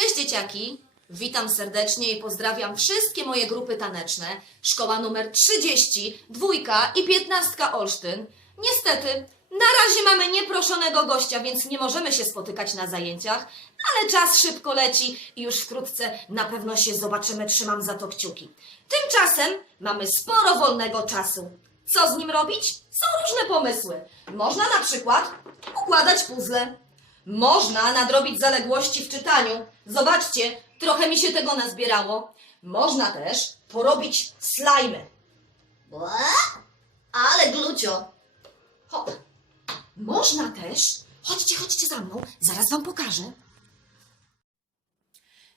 Cześć dzieciaki! Witam serdecznie i pozdrawiam wszystkie moje grupy taneczne. Szkoła numer 30, dwójka i piętnastka Olsztyn. Niestety, na razie mamy nieproszonego gościa, więc nie możemy się spotykać na zajęciach, ale czas szybko leci i już wkrótce na pewno się zobaczymy, trzymam za to kciuki. Tymczasem mamy sporo wolnego czasu. Co z nim robić? Są różne pomysły. Można na przykład układać puzzle. Można nadrobić zaległości w czytaniu. Zobaczcie, trochę mi się tego nazbierało. Można też porobić slajmy. Ale glucio. Hop. Można też. Chodźcie, chodźcie za mną, zaraz wam pokażę.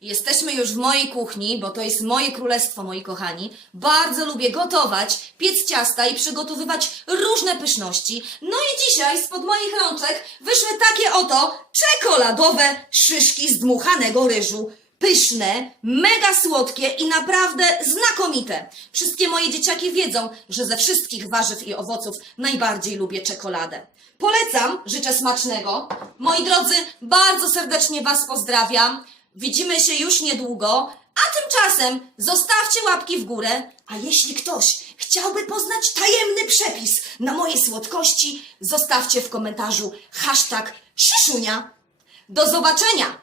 Jesteśmy już w mojej kuchni, bo to jest moje królestwo, moi kochani. Bardzo lubię gotować, piec ciasta i przygotowywać różne pyszności. No i dzisiaj spod moich rączek wyszły takie oto czekoladowe szyszki z dmuchanego ryżu. Pyszne, mega słodkie i naprawdę znakomite. Wszystkie moje dzieciaki wiedzą, że ze wszystkich warzyw i owoców najbardziej lubię czekoladę. Polecam, życzę smacznego. Moi drodzy, bardzo serdecznie Was pozdrawiam. Widzimy się już niedługo, a tymczasem zostawcie łapki w górę, a jeśli ktoś chciałby poznać tajemny przepis na moje słodkości, zostawcie w komentarzu hashtag szyszunia. Do zobaczenia!